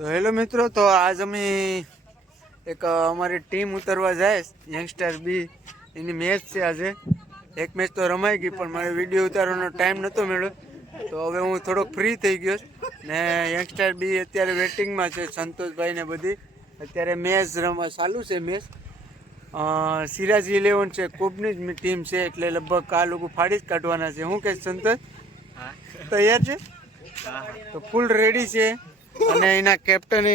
તો હેલો મિત્રો, તો આજ અમે એક અમારી ટીમ ઉતરવા જાય યંગસ્ટર બી એની મેચ છે. આજે એક મેચ તો રમાઈ ગઈ પણ મારે વિડીયો ઉતારવાનો ટાઈમ નહોતો મળ્યો, તો હવે હું થોડોક ફ્રી થઈ ગયો ને યંગસ્ટર બી અત્યારે વેટિંગમાં છે. સંતોષભાઈ ને બધી અત્યારે મેચ રમવા ચાલુ છે. મેચ સિરાજ 11 છે, કોબની જ ટીમ છે, એટલે લગભગ આ લોકો ફાડી જ કાઢવાના છે. શું કે સંતોષ તૈયાર છે? તો ફૂલ રેડી છે. અને એના કેપ્ટન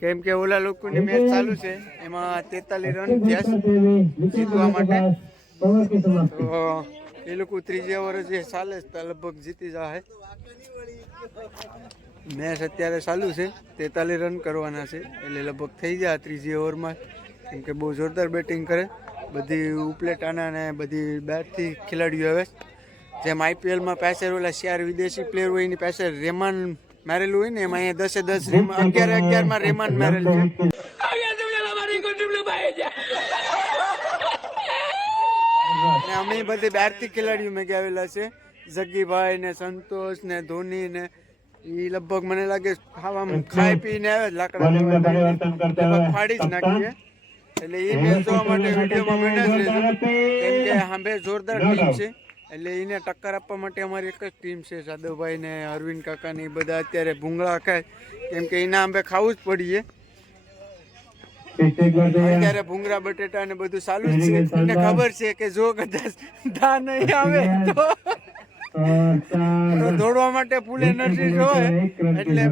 કેમ કે ઓલા લોકોની મેચ ચાલુ છે, એમાં 43 રન થયા જીતવા માટે. તો એ લોકો ત્રીજા વર્ષ જે ચાલે છે લગભગ જીતી જાય. મેચ અત્યારે ચાલુ છે, 43 રન કરવાના છે, એટલે લગભગ થઈ જાય ત્રીજી ઓવરમાં. કેમ કે બહુ જોરદાર બેટિંગ કરે બધી ઉપલેટાના ને બધી બહારથી ખેલાડીઓ આવે. જેમ આઈપીએલમાં પેસર ઓલા 4 વિદેશી પ્લેયર હોય એની પાસે રેમાન મારેલું હોય ને, એમાં અહીંયા 10-11 રેમાન મારેલું છે. અમે બધી બહારથી ખેલાડીઓ મેં આવેલા છે. જગ્ગીભાઈ ને સંતોષ ને ધોની ને એ લગભગ મને લાગે ખાવામાં ખાઈ પીને આવે લાકડા ફાડી જ નાખીએ. એટલે એ મેચ જોવા માટે વિડીયોમાં બન્યા જ રહેજો. કેમ કે સાંભે જોરદાર ટીમ છે, એટલે એને ટક્કર આપવા માટે અમારી એક જ ટીમ છે. સાદવભાઈ ને અરવિંદ કાકા ને બધા અત્યારે ભૂંગળા ખાય, કેમ કે એના આંબે ખાવું જ પડીએ. અત્યારે ભૂંગળા બટેટા ને બધું ચાલુ જ છે. એને ખબર છે કે જો કદાચ ધા નહીં આવે તો દોડવા માટે ફૂલ એનર્જી હોય, એટલે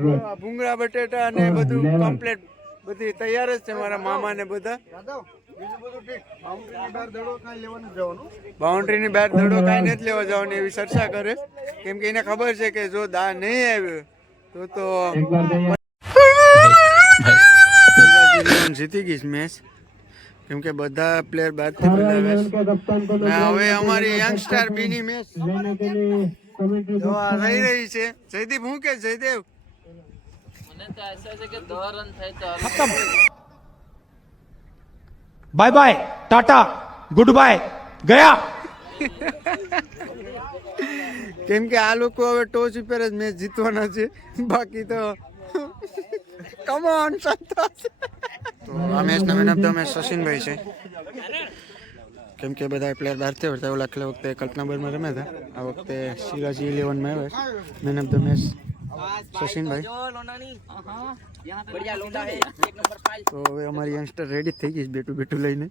ભૂંગળા બટેટા ને બધું કમ્પ્લીટ બધી તૈયાર જ છે. મારા મામા ને બધા બાઉન્ડ્રીની બહાર દડો કાંઈ નથી લેવા જવાનું એવી ચર્ચા કરે, કેમ કે એને ખબર છે કે જો દા નહીં આવ્યો તો જીતી ગઈ મેચ. કેમ કે બધા પ્લેયર બહારથી બોલાવે. હવે અમારી યંગસ્ટાર બી ની મેચ રહી રહી છે. જયદીપ હું કે Jaydev bye bye tata good bye गया. કેમ કે આ લોકો હવે ટોચ ઉપર જ મેચ જીતવાના છે, બાકી તો કમ ઓન સંતોષ. તો આ મેચના મેન ઓફ ધ મેચ સચિનભાઈ છે. કેમ કે બધા પ્લેયર બહારથી આવતા. ઓલા આખલા વખતે કલ્પનાબરમાં રમ્યા હતા, આ વખતે સિરાજ 11 માં આવ્યા. Man of the match સચિનભાઈ. તો હવે અમારી યંગસ્ટર રેડી થઈ ગઈ બેટું લઈને.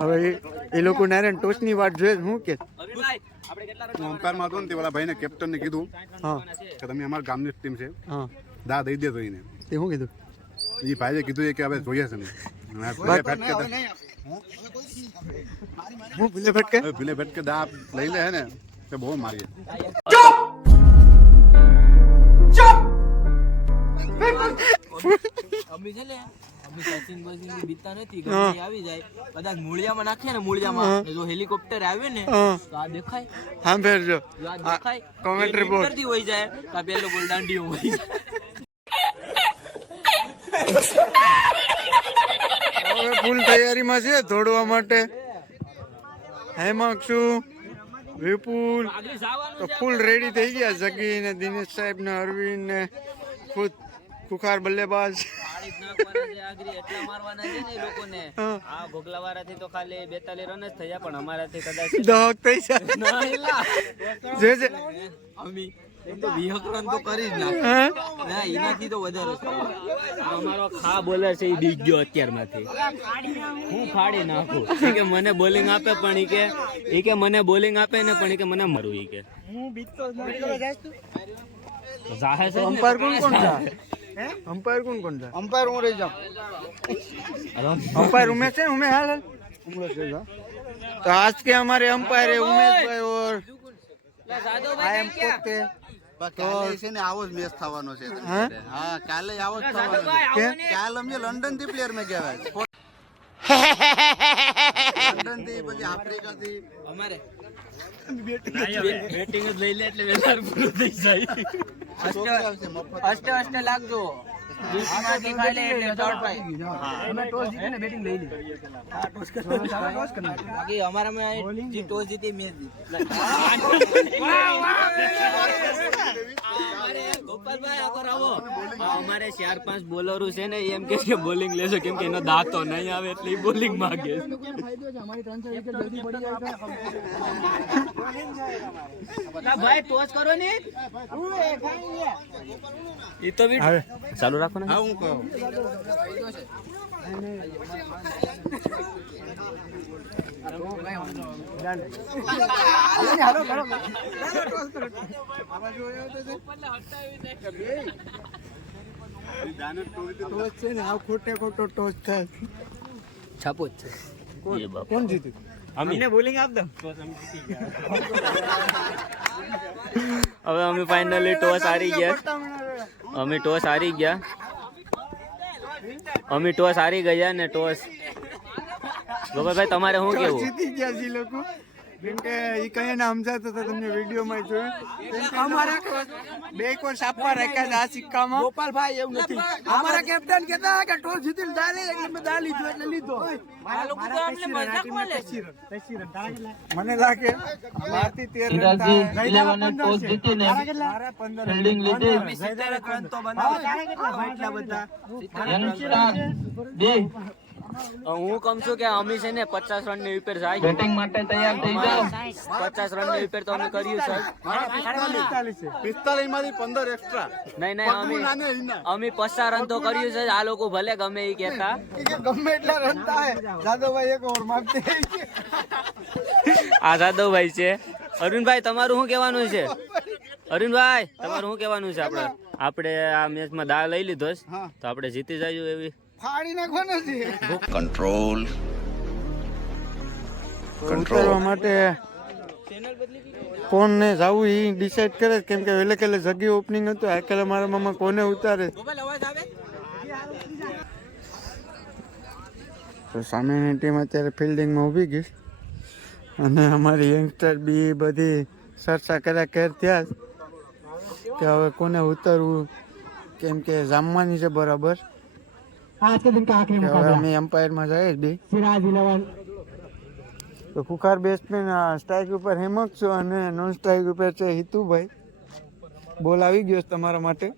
હવે એ લોકો નારાયણ ટોચની વાત જોઈએ. શું કે અમ્પાયરમાં હતો ને તે વાળા ભાઈને કેપ્ટનને કીધું કે તમે અમારા ગામની ટીમ છે, દા દઈ દેજો એને. તે શું કીધું? એ ભાઈએ કીધું કે હવે જોઈએ છે ભીલે ભટકે દા લઈ લે હે ને તો બહુ મારીએ. મૂળિયામાં નાખીએ ને, મૂળિયામાં જો હેલિકોપ્ટર આવે ને તો આ દેખાય. હા ફેરજો કોમેન્ટ્રી બોર્ડ થી હોય જાય તો પેલો બોલ દાંડીઓ હોય જાય. હવે ફૂલ તૈયારીમાં છે દોડવા માટે. હેમાંક્ષુ વિપુલ તો ફૂલ રેડી થઈ ગયા. જગી ને દિનેશ સાહેબ ને અરવિંદ ને ખુદ ખુખાર બલ્લેબાજ. એટલા મારવાના છે ને એ લોકોને. આ ભોગલાવાળાથી તો ખાલી 42 રન જ થયા, પણ અમારાથી કદાચ દહક થઈ જાય. જે અમી તો 20 રન તો કરી જ નાખ. ના એનાથી તો વધારે અમારો ખા બોલર છે, એ ડીગ ગયો અત્યારમાંથી. હું ફાડી નાખું. કે મને બોલિંગ આપે પણ એ કે મને બોલિંગ આપે ને પણ કે મને મારું. એ કે હું બીતો જાહે છે. અમ્પાયર કોણ છે? અમ્પાયર કોણ છે? અમ્પાયર હું રહી જાઉં. अम्पायर उमेश है, उमेश हाल तो आज के हमारे अम्पायर है उमेश भाई और आई एम पोते. કાલે છે ને આવો જ મેચ થવાનો છે. હા કાલે આવો જ થવાનો છે. કાલે અમે લંડન થી પ્લેયર મે ગયા છે. લંડન થી પછી આફ્રિકા થી અમારે બેટિંગ જ લઈ લે એટલે વેલાર પૂરો થઈ જાય. અષ્ટ લાગજો. બાકી અમારામાં જે ટોસ જીતી મેચ ગોપાલભાઈ આગળ આવો. અમારે 4-5 બોલરો છે ને એમ કે બોલિંગ લેશો કેમ કે એનો દાંતો નહીં આવે એટલે બોલિંગ માંગે. ભાઈ ટોસ કરો ને એ તો ચાલુ રાખો ને. હા હું કહું ટોસ છે ને આ ખોટે ખોટો ટોસ થાય. છાપો જ છે. કોણ જીત્યું? અમીને બોલિંગ આપ દો. હવે અમે ફાઇનલી ટોસ હારી ગયા. અમે ટોસ હારી ગયા ને ટોસ ગોપાલભાઈ તમારે શું કેવું? જીતી ગયા છે ઈ લોકો કેમ કે ઈ કઈ ના સમજાતો તો તમને વિડીયોમાં જોયું. અમારે બે કોર્સ આપવા રાખ્યા છે આ સિક્કામાં. ગોપાલભાઈ એવું નથી. અમારા કેપ્ટન કહેતા કે ટોસ જીતીને દા લે એટલે મેં દા લીધો એટલે લીધો. મને લાગે મારથી 13 રન થાય. ટોસ જીતીને મારા 15 ફિલ્ડિંગ લીધી. હું કમ છું કે અમે છે ને 50 રન ની વિકેટ જાય બેટિંગ માટે તૈયાર થઈ જાઓ. 50 રન ની વિકેટ તો અમે કર્યું છે. 45 માંથી 15 એક્સ્ટ્રા. નહીં અમે 50 રન તો કર્યું છે. આ લોકો ભલે ગમે એ કહેતા ગમે એટલા રન થાય જાદવભાઈ એક ઓવર માંગતે. આ જાદવભાઈ છે. અરુણભાઈ તમારું શું કહેવાનું છે? અરુણભાઈ તમારું શું કહેવાનું છે? આપણે આ મેચમાં દા લઈ લીધો છે તો આપણે જીતી જઈએ એવી ફાડી નાખવાનો છે. કંટ્રોલ ઉતરવા માટે કોને જવું એ ડિસાઈડ કરે કેમ કે વહેલે કાલે જગ્યા ઓપનિંગ હતું. આ કાલે મારા મામા કોને ઉતારે તો સામેની ટીમ અત્યારે ફિલ્ડિંગમાં ઊભી ગઈ અને અમારી યંગસ્ટર બી બધી ચર્ચા કર્યા કેર થયા કે હવે કોને ઉતરવું કેમ કે જામવાની છે બરાબર. आज के दिन का आखिरी હવે मुकाबला અમે એમ્પાયરમાં જાય બે सिराज 11 તો ખુખાર બેટ્સમેન સ્ટ્રાઇક ઉપર હેમક છો અને નોન સ્ટ્રાઇક ઉપર છે હિતુભાઈ. બોલ આવી ગયો છે તમારા માટે.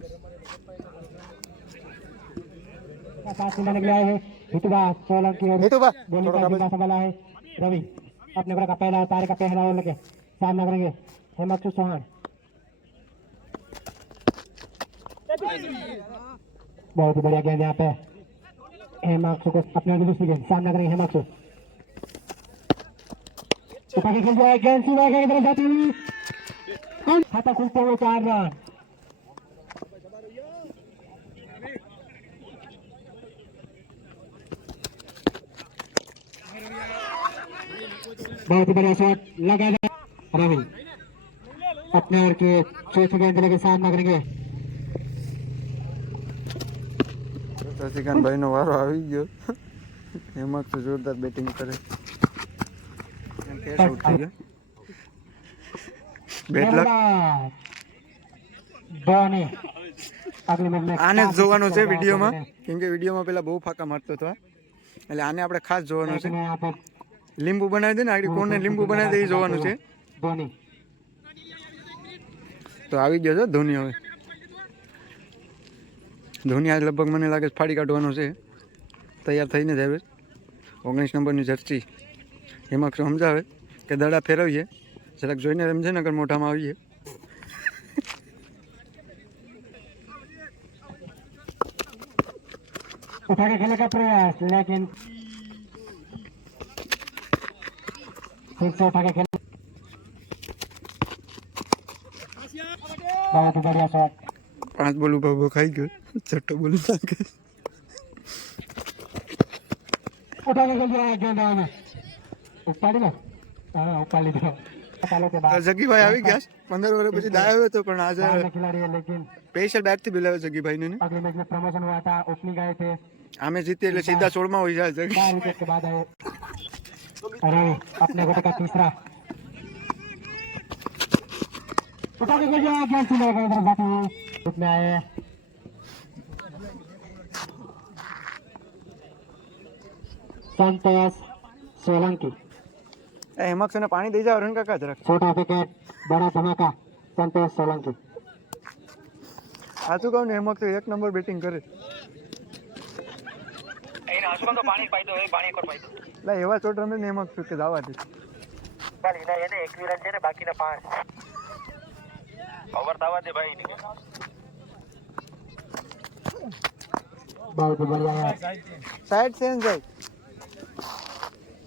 पास में निकला है हितुबा सोलंकी और હિતુભા बॉलिंग થોડો का કાબू. जिम्मा संभाला है रवि अपने ओवर का पहला तारे का पहला ओवर लगे सामना करेंगे हेमंत चौहान. बहुत ही बढ़िया गेंद यहाँ पे हेमंत को अपने दूसरी गेंद सामना करेंगे हेमंत ऊपर की खेल जाए गेंद सीधा की तरफ जाती हुई खाता खुलते हुए 4 रन. बहुत ही बढ़िया शॉट लगा रवि अपने ओवर के चौथे गेंद लेके सामना करेंगे શશિકાંતભાઈ નો વારો આવી ગયો. હેમક તો જોરદાર બેટિંગ કરે. કેચ આઉટ થઈ ગયો. બેટ લક. ધોની અગલી મેચ में આને જ જોવાનું છે વિડીયોમાં કેમ કે વિડીયોમાં પેલા બહુ ફાકા મારતો હતો એટલે આને આપણે ખાસ જોવાનું છે. यहाँ पर લીંબુ બનાવી દે ને આગળ કોને લીંબુ બનાવી દે એ જોવાનું છે. धोनी તો આવી ગયો છે ધોની. હવે ધોની આજ લગભગ મને લાગે છે ફાડી કાઢવાનો છે. તૈયાર થઈને જ આવે 19 નંબરની જર્સી. એમાં સમજાવે કે દડા ફેરવીએ જરાક જોઈને રમજે નગર મોઢામાં આવીએ. उठा के खेलने का प्रयास लेकिन फिर से उठा के खेल बहुत ही बढ़िया शॉट 5 બોલ ઉભો ખાઈ ગયો. છઠ્ઠો બોલ નાખે. उठा के खेल दिया गेंद में उपाड़ी ना हाँ उपाड़ी दो सालों के बाद જગીભાઈ આવી ગયા 15 વર્ષ પછી દાય આવ્યો હતો પણ આજે बाहर खिलाड़ी है लेकिन સ્પેશિયલ બેટ થી બોલાવ્યો જગીભાઈને ને. अगले मैच में प्रमोशन हुआ था ओपनिंग आए थे આમે જીતી એટલે સીધા 16 માં હોઈ જાય જગી. 4 विकेट के बाद आए रवि अपने गोटे का तीसरा उठा के खेल दिया गेंद सीधा की तरफ जाती हुई उसमें आए संतोष सोलंकी। હેમક્ષ ને પાણી દઈ જાવ અરુણ કાકા જરાક. छोटा विकेट बड़ा धमाका संतोष सोलंकी। સાચું કહું ને હેમક્ષ એક નંબર બેટિંગ કરે. લા એવા ચોટ રમે ને હેમક્ષ કે જવા દે. बहुत बढ़िया यार। સાઈડ સેન્સ જાય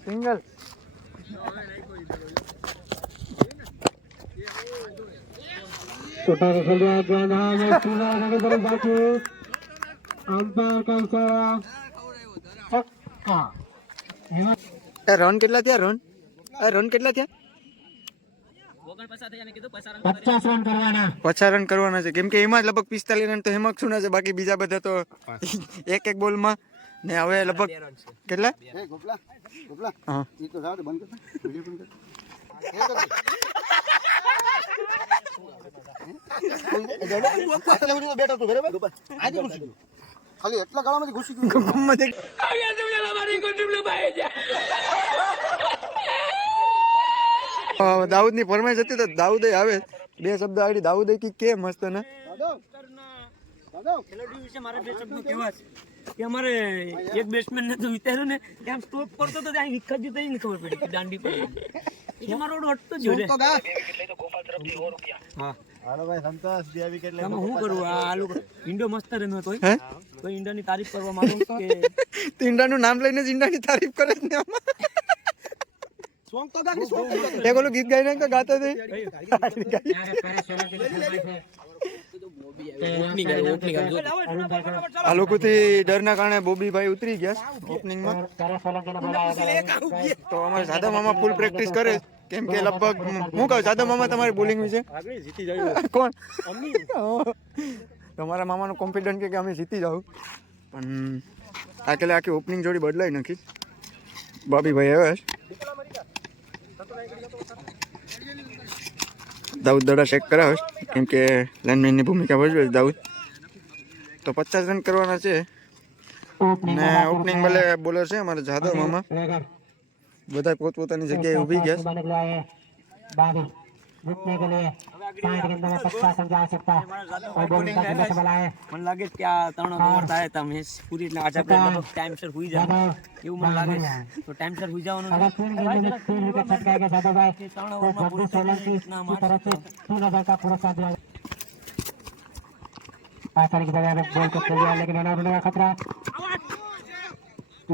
સિંગલ. छोटा खेल रहा है गेंद है सीधा आगे तरफ बाकी अंपायर का इशारा छक्का। રન કેટલા થયા રન કેટલા થયા? 50 रन करवाना। 50 રન કરવાના છે કેમ કે એમાં જ લગભગ 45 રન તો હેમક્ષ ના છે, બાકી બીજા બધા તો એક એક બોલમાં ને હવે લગભગ કેટલા? હા ખાલી એટલા ગાળામાંથી ઘૂસી ગયું. દાઉદ ની ફરમાઈશ હતી તો દાઉદ આવે. બે શબ્દ આવડી દાઉદ કે મસ્ત ને કે અમારે એક બેટ્સમેન ને તો વિચાર્યું ને કે આમ સ્ટોપ કરતો તો ત્યાં વિખત જતો એને ખબર પડી કે દાંડી પડી એ મારો ઓર્ડર હટતો જ જોડે. હા હાલો ભાઈ સંતોષ 2 વિકેટ લે. હું કરું આ લોકો ઇન્ડો મસ્ત રમ્યો તો ઇન્ડિયાની તારીફ કરવા માંગુ કે ઈંડાનું નામ લઈને જ ઈંડાની તારીફ કરે છે ને આમાં. સોંગ તો ગાડી સોંગ એક ઓલું ગીત ગાઈને કે ગાતા થઈ. આ લોકોથી ડરના કારણે બોબીભાઈ ઉતરી ગયા ઓપનિંગમાં. તો અમારે સાદા મામા ફૂલ પ્રેક્ટિસ કરે કેમ કે લગભગ હું કહું સાદા મામા તમારી બોલિંગ વિશે કોણ? તમારા મામાનો કોન્ફિડન્ટ કે અમે જીતી જાવ, પણ આખેલે આખી ઓપનિંગ જોડી બદલાઈ નાખી. બોબીભાઈ આવ્યા છે. દાઉદ દડા ચેક કરાવે કેમ કે લાઇનમેનની ભૂમિકા ભજવે છે દાઉદ. તો 50 રન કરવાના છે ને ઓપનિંગ બોલર છે અમારા જાદવ મામા. બધા પોતપોતાની જગ્યાએ ઊભી ગયા. जीतने के लिए 5 गेंदों में 50 समझा सकता है और बॉलिंग का जिम्मा संभाला है। મને લાગે કે આ 3 ઓવર થાય તો મેચ પૂરી એટલે આજે આપણે ટાઈમસર હુઈ જાય એવું મને લાગે છે. તો ટાઈમસર હુઈ જવાનું. अगर 3 गेंदों में 3 विकेट छटकाएगा जादव भाई तो जगदीश सोलंकी की तरफ से 3000 का पुरस्कार दिया। आसानी की जगह में बॉल को खेल दिया लेकिन रन आउट का खतरा,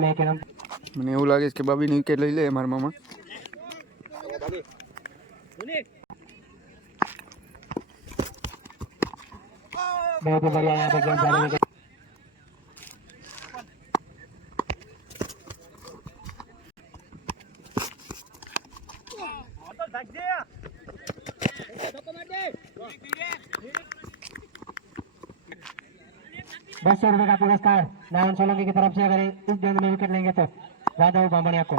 लेकिन हम મને એવું લાગે છે કે બાબીની વિકેટ લઈ લે મારા મામા. बहुत ही बढ़िया यहाँ पे गेंद जा रही है। ₹200 का पुरस्कार नारायण सोलंकी की तरफ से अगर इस गेंद में विकेट लेंगे तो जादव बामणिया को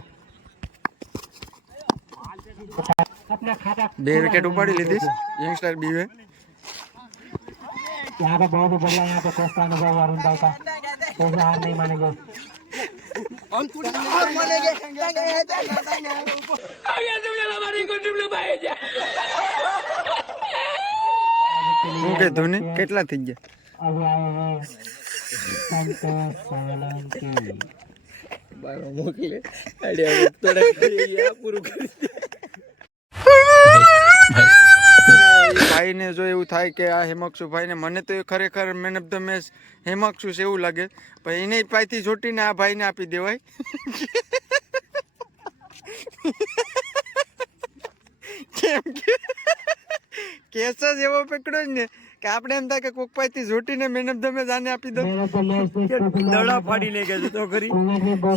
अपना खाता 2 વિકેટ ઉપાડી લીધી યંગસ્ટર બીવે. यहाँ पे बहुत ही बढ़िया यहाँ पे कोच का अनुभव अरुण भाई का, तो हार नहीं मानेंगे। શું કે ધોની કેટલા થઈ ગયા? अभी आए हैं संतोष सोलंकी। ભાઈને જો એવું થાય કે આ હેમક્ષુ ભાઈને, મને તો ખરેખર મેન ઓફ ધ મેચ હેમક્ષુ છે એવું લાગે, પણ એને પાયથી જોટીને આ ભાઈને આપી દેવાય. કેમ કે કેસ જ એવો પકડ્યો જ ને કે આપણે એમ થાય કે કોક પાયથી જોટીને મેન ઓફ ધ મેચ આને આપી દો. દડા ફાડી લઈ ગયા તો ખરી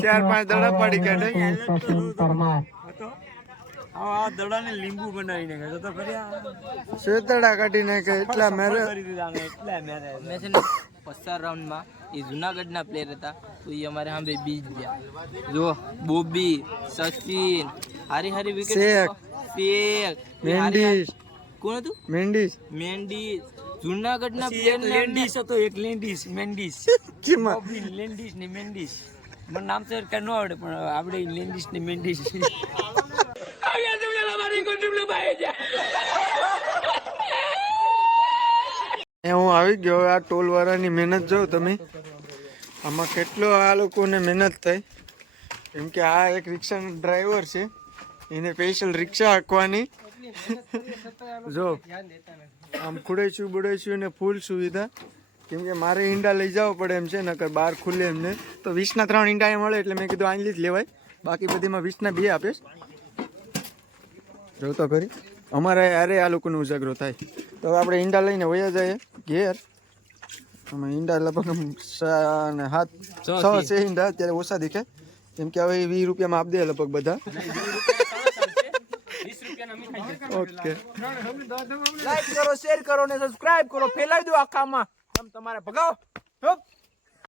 4-5 દડા ફાડી કાઢે. આ દડાને લીંબુ બનાવીને ગયો તો ખરી શેતડા કાઢી નાખે એટલા મેરે. મેં છે ને 50 રાઉન્ડમાં એ જુનાગઢના પ્લેયર હતા તો એ અમારે સામે બીજ ગયા. જો બોબી, સચિન, હારી હારી વિકેટ, શેખ, મેન્ડીસ, કોણ હતું? મેન્ડીસ જુનાગઢના પ્લેયર લેન્ડીસ હતો, એક લેન્ડીસ મેન્ડીસ કેમાં લેન્ડીસ ને મેન્ડીસ મને નામ તો કઈ ન આવડે પણ આપણે લેન્ડિસ ને મેન્ડિસ હું આવી ગયો. આ ટોલ વાળાની મહેનત જો તમે, આમાં કેટલો આ લોકોને મહેનત થઈ. કેમ કે આ એક રિક્ષાનો ડ્રાઈવર છે, એને સ્પેશિયલ રિક્ષા હાંકવાની. જો આમ ખુડાઈશું બુડાઈશું ને ફૂલ સુવિધા. કેમ કે મારે ઈંડા લઈ જવા પડે એમ છે, નકર બહાર ખુલ્લે એમને તો 20ના 3 ઈંડા મળે, એટલે મેં કીધું આટલી જ લેવાય, બાકી બધીમાં 20ના 2 આપીશ. જો તો ખરી અમારે અરે આ લોકોનો ઉજાગરો થાય. તો હવે આપણે ઈંડા લઈને વયા જઈએ ઘેર. અમે ઈંડા લગભગ 6 ઈંડા અત્યારે ઓછા દેખાય, કેમ કે હવે 20 રૂપિયામાં આપી દે લગભગ બધા. ઓકે, લાઈક કરો, શેર કરો ને સબસ્ક્રાઇબ કરો, ફેલાવી દો આખામાં. તમારે ભગાવો.